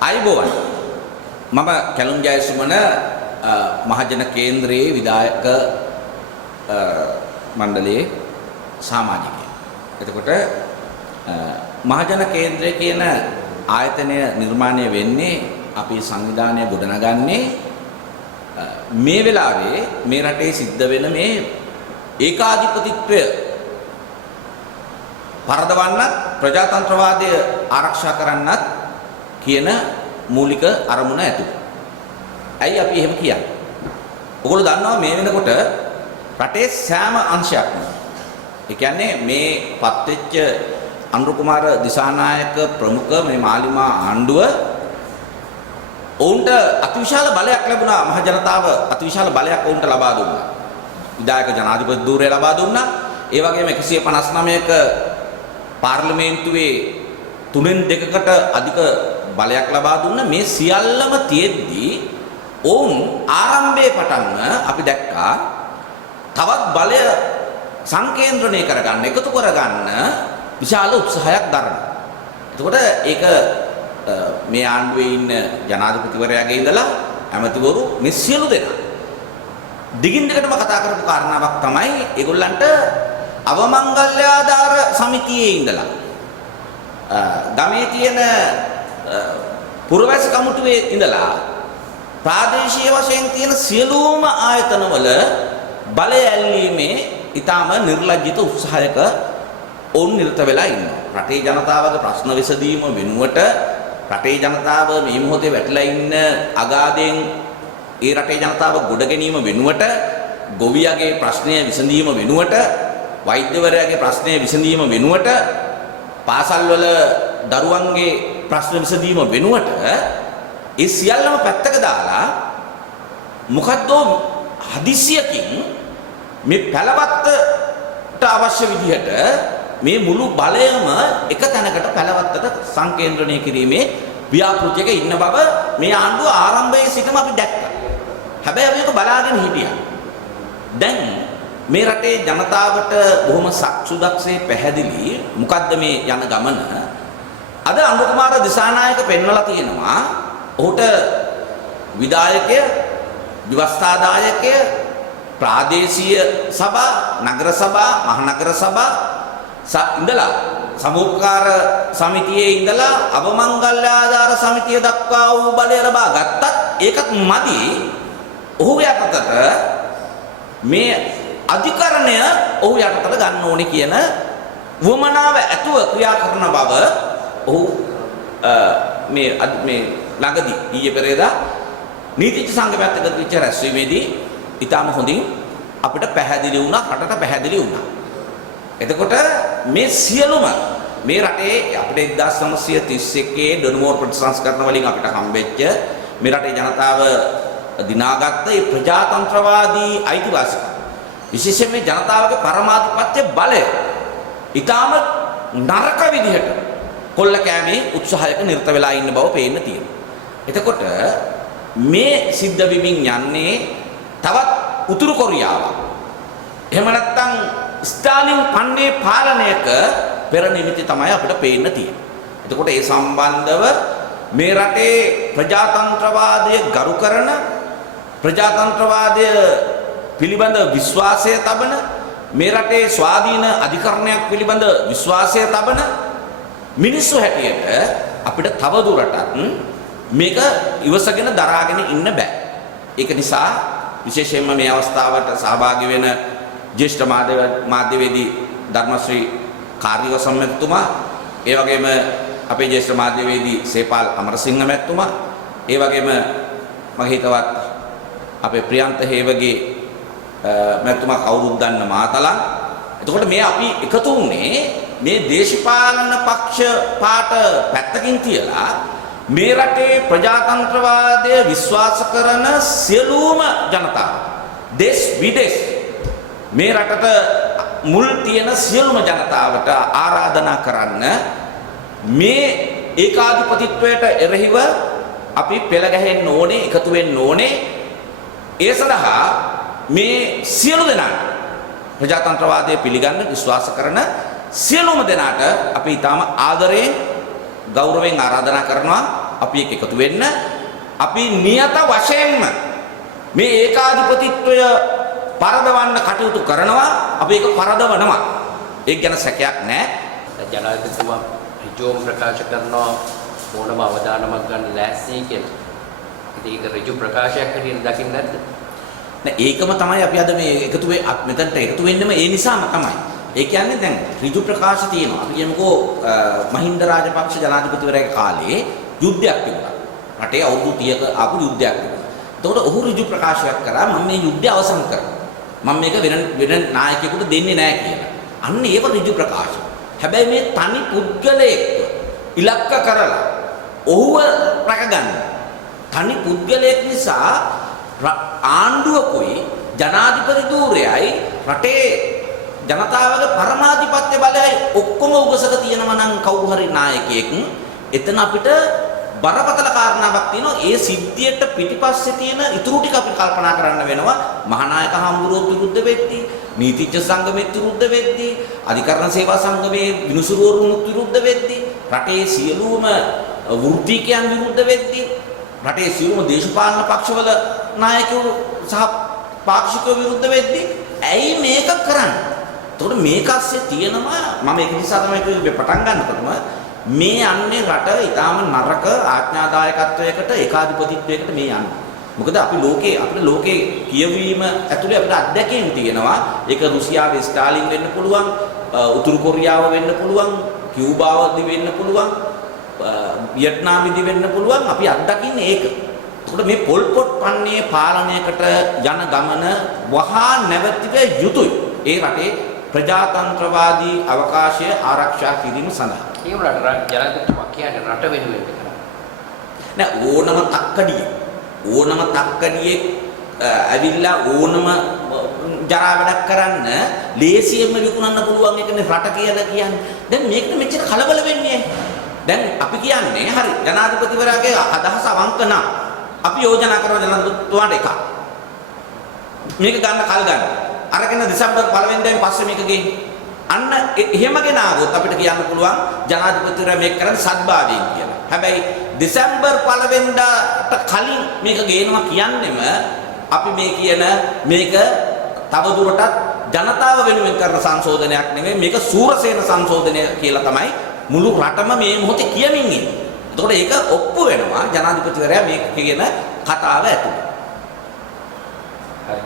අයිබෝවන් මම කැලුම් ජයසුමන මහජන කේන්ද්‍රයේ විධායක මණ්ඩලයේ සමාජිකයෙක්. එතකොට මහජන කේන්ද්‍රය කියන ආයතනය නිර්මාණය වෙන්නේ අපි සංවිධානය ගොඩනගන්නේ මේ වෙලාවේ මේ රටේ සිද්ධ වෙන මේ ඒකාධිපතිත්වය පරදවන්නත් ප්‍රජාතන්ත්‍රවාදය ආරක්ෂා කරන්නත් කියන මූලික අරමුණ ඇතුව. ඇයි අපි එහෙම කියන්නේ? ඔයගොල්ලෝ දන්නවා මේ වෙනකොට රටේ සෑම අංශයක්ම ඒ කියන්නේ මේ පත්වෙච්ච අනුර කුමාර දිසානායක ප්‍රමුඛ මේ මාලිමා ආණ්ඩුව ඔවුන්ට අතිවිශාල බලයක් ලැබුණා. මහ ජනතාව අතිවිශාල බලයක් ඔවුන්ට ලබා දුන්නා. විධායක ජනාධිපති ධූරය ලබා දුන්නා. ඒ වගේම 159ක පාර්ලිමේන්තුවේ 3/2කට අධික බලයක් ලබා දුන්න. මේ සියල්ලම තියෙද්දී ඔවුන් ආරම්භයේ පටන්ම අපි දැක්කා තවත් බලය සංකේන්ද්‍රණය කරගන්න, එකතු කරගන්න විශාල උත්සාහයක් දරනවා. එතකොට ඒක මේ ආණ්ඩුවේ ඉන්න ජනාධිපතිවරයාගේ ඉඳලා ඇමතිවරු මේ සියලු දෙනා දිගින් දිගටම කතා කරපු කාරණාවක් තමයි ඒගොල්ලන්ට අවමංගල්‍යාධාර සමිතියේ ඉඳලා ගමේ තියෙන පුරවැසි කමිටුවේ ඉඳලා ප්‍රාදේශීය වශයෙන් තියෙන සියලුම ආයතනවල බලය ඇල්ලීමේ ඊටාම නිර්ලජ්ජිත උත්සාහයක ඔවුන් නිරත වෙලා ඉන්නවා. රටේ ජනතාවගේ ප්‍රශ්න විසඳීම වෙනුවට රටේ ජනතාව මේ මොහොතේ වැටලා ඉන්න අගාධයෙන් ඒ රටේ ජනතාව ගොඩ ගැනීම වෙනුවට ගොවියගේ ප්‍රශ්නය විසඳීම වෙනුවට වෛද්‍යවරයාගේ ප්‍රශ්නය විසඳීම වෙනුවට පාසල්වල දරුවන්ගේ ප්‍රශ්න විසඳීම වෙනුවට ඒ සියල්ලම පැත්තක දාලා මොකද්ද හදිසියකින් මේ පැලවත්තට අවශ්‍ය විදිහට මේ මුළු බලයම එක තැනකට පැලවත්තට සංකේන්ද්‍රණය කිරීමේ ව්‍යාපෘතියක ඉන්න බව මේ ආණ්ඩුව ආරම්භයේ සිටම අපි දැක්කා. හැබැයි අපි ඒක බලාගෙන හිටියා. දැන් මේ රටේ ජනතාවට බොහොම සක්සුදක්සේ පැහැදිලි මොකද්ද මේ යන ගමන. අද අනුර කුමාර දිසානායක පෙන්වලා තියෙනවා ඔහුට විධායකය, ව්‍යවස්ථාදායකය, ප්‍රාදේශීය සභා, නගර සභා, මහනගර සභා ඉඳලා සමූපකාර සමිතියේ ඉඳලා අවමංගල්‍යාධාර සමිතිය දක්වා වූ බලය ලබා ගත්තත් ඒකත් මදි. ඔහු යටතට මේ අධිකරණය ඔහු යටතට ගන්න ඕනේ කියන වමනාව ඇතුව ක්‍රියා කරන බව ඔහු මේ ළඟදී ඊයේ පෙරේදා නීතිඥ සංගමයත් එක්ක විචාර රැස්වීමේදී ඊටම හොඳින් අපිට පැහැදිලි වුණා, රටට පැහැදිලි වුණා. එතකොට මේ සියලුම මේ රටේ අපිට 1931 ඩොනමෝර් ප්‍රතිසංස්කරණ වලින් අපිට හම්බෙච්ච මේ රටේ ජනතාව දිනාගත්ත මේ ප්‍රජාතන්ත්‍රවාදී අයිතිවාසිකම්, විශේෂයෙන් මේ ජනතාවගේ පරමාධිපත්‍ය බලය ඊටම නරක විදිහට කොල්ල කෑමේ උත්සාහයක නිරත වෙලා ඉන්න බව පේන්න තියෙනවා. එතකොට මේ සිද්ධ වෙමින් යන්නේ තවත් උතුරු කොරියාවක්. එහෙම නැත්නම් ස්ටාලින් පන්නේ පාලනයක පෙර නිමිති තමයි අපිට පේන්න තියෙන්නේ. එතකොට ඒ සම්බන්ධව මේ රටේ ප්‍රජාතන්ත්‍රවාදය ගරු කරන, ප්‍රජාතන්ත්‍රවාදය පිළිබඳ විශ්වාසය තබන, මේ රටේ ස්වාධීන අධිකරණයක් පිළිබඳ විශ්වාසය තබන මිනිස්සු හැටියට අපිට තව දුරටත් මේක ඉවසගෙන දරාගෙන ඉන්න බෑ. ඒක නිසා විශේෂයෙන්ම මේ අවස්ථාවට සහභාගී වෙන ජ්‍යෙෂ්ඨ මාධ්‍යවේදී ධර්මශ්‍රී කාර්යවසම් මැතිතුමා, ඒ වගේම අපේ ජ්‍යෙෂ්ඨ මාධ්‍යවේදී සේපාල් අමරසිංහ මැතිතුමා, ඒ වගේම මගේ හිතවත් අපේ ප්‍රියන්ත හේවගේ මැතිතුමා කවුරුත් දන්න මාතලන්. එතකොට මේ අපි එකතු වුණේ මේ දේශපාලන පක්ෂ පාට පැත්තකින් තියලා මේ රටේ ප්‍රජාතන්ත්‍රවාදය විශ්වාස කරන සියලුම ජනතාව, දේශ විදේශ මේ රටට මුල් තියෙන සියලුම ජනතාවට ආරාධනා කරන්න මේ ඒකාධිපතිත්වයට එරෙහිව අපි පෙළ ගැහෙන්න ඕනේ, එකතු වෙන්න ඕනේ. ඒ සඳහා මේ සියලු දෙනාට ප්‍රජාතන්ත්‍රවාදය පිළිගන්න විශ්වාස කරන සියලුම දෙනාට අපි ඊටම ආදරයෙන් ගෞරවයෙන් ආරාධනා කරනවා අපි එක්ක එකතු වෙන්න. අපි නියත වශයෙන්ම මේ ඒකාධිපතිත්වය පරදවන්න කටයුතු කරනවා. අපි ඒක පරදවනවා. ඒක ගැන සැකයක් නැහැ. ජනාධිපතිතුමා ඍජුවම ප්‍රකාශ කරනවා ඕනම අවදානමක් ගන්න ලෑස්ති කියලා. ඉතින් ඒක ඍජු ප්‍රකාශයක් හැටියට දකින්න නැද්ද? නෑ ඒකම තමයි අපි අද මේ එකතු මෙතනට එකතු වෙන්නම ඒ නිසාම තමයි. ඒ කියන්නේ දැන් ඍජු ප්‍රකාශ තියෙනවා. අපි කියමුකෝ මහින්ද රාජපක්ෂ ජනාධිපතිවරයාගේ කාලේ යුද්ධයක් තිබුණා. රටේ අවුරුදු 30ක ආපු යුද්ධයක් තිබුණා. එතකොට ඔහු ඍජු ප්‍රකාශයක් කරා මම මේ යුද්ධය අවසන් කරනවා. මම මේක වෙන නායකයෙකුට දෙන්නේ නැහැ කියලා. අන්න ඒක ඍජු ප්‍රකාශ. හැබැයි මේ තනි පුද්ගලයෙක් ඉලක්ක කරලා ඔහුව රැකගන්න. තනි පුද්ගලයෙක් නිසා ආණ්ඩුවකුයි ජනාධිපති ධූරයයි රටේ ජනතාවගේ පරමාධිපත්‍ය බලයයි ඔක්කොම උගසක තියෙනවා නම් කවුරු හරි නායකයෙක් එතන අපිට බරපතල කාරණාවක් තියෙනවා. ඒ සිද්ධියට පිටිපස්සේ තියෙන ඉතුරු ටික අපි කල්පනා කරන්න වෙනවා. මහානායක හම්බුරුවෝ විරුද්ධ වෙද්දී, නීතිඥ සංගමෙත් විරුද්ධ වෙද්දී, අධිකරණ සේවා සංගමේ විනිසුරුවරුන් විරුද්ධ වෙද්දී, රටේ සියලුම වෘත්තීකයන් විරුද්ධ වෙද්දී, රටේ සියලුම දේශපාලන පක්ෂවල නායකයෝ සහ පාක්ෂිකයෝ විරුද්ධ වෙද්දී ඇයි මේක කරන්නේ? එතකොට මේක ASCII තියෙනවා. මම ඒක නිසා තමයි කිව්වේ පටන් ගන්නකොටම මේ යන්නේ රට ඊටාම නරක ආඥාදායකත්වයකට ඒකාධිපතිත්වයකට මේ යන්නේ. මොකද අපි අපිට ලෝකේ කියවීම ඇතුලේ අපිට අත්දැකීම් තියෙනවා. ඒක රුසියාවේ ස්ටාලින් වෙන්න පුළුවන්, උතුරු කොරියාව වෙන්න පුළුවන්, කියුබාවදී වෙන්න පුළුවන්, වියට්නාමෙදී වෙන්න පුළුවන්. අපි අත්දකින්නේ ඒක. එතකොට මේ පොල් පොට් පන්නේ පාලනයකට යන ගමන වහා නැවතිව යුතුයි. ඒ රටේ ප්‍රජාතන්ත්‍රවාදී අවකාශය ආරක්ෂා කිරීම සඳහා. ඒ වුණාට ජනාධිපතිතුමා කියන්නේ රට වෙනුවෙන් කරනවා. නෑ ඕනම තක්කඩියෙක් ඇවිල්ලා ඕනම ජරා වැඩක් කරන්න ලේසියෙන්ම විකුණන්න පුළුවන් එකනේ රට කියලා කියන්නේ. දැන් මේකට මෙච්චර කලබල වෙන්නේ. දැන් අපි කියන්නේ හරි ජනාධිපතිවරයාගේ අදහස අවංක නම් අපි යෝජනා කරන ජනාධිපතිතුමාට එකක්. මේක ගන්න කල් ගන්න. අරගෙන දෙසැම්බර් 1 වෙනිදාන් පස්සේ මේක ගෙන්න. අන්න එහෙම ගෙන ආවොත් අපිට කියන්න පුළුවන් ජනාධිපතිවරයා මේක කරන්නේ සද්භාවයෙන් කියලා. හැබැයි දෙසැම්බර් 1 වෙනිදාට කලින් මේක ගේනවා කියන්නේම අපි මේ කියන මේක තවදුරටත් ජනතාව වෙනුවෙන් කරන සංශෝධනයක් නෙමෙයි, මේක සූරසේන සංශෝධනය කියලා තමයි මුළු රටම මේ මොහොතේ කියමින් ඉන්නේ. එතකොට ඒක ඔප්පු වෙනවා ජනාධිපතිවරයා මේක කියන කතාව ඇතුළේ. හරි.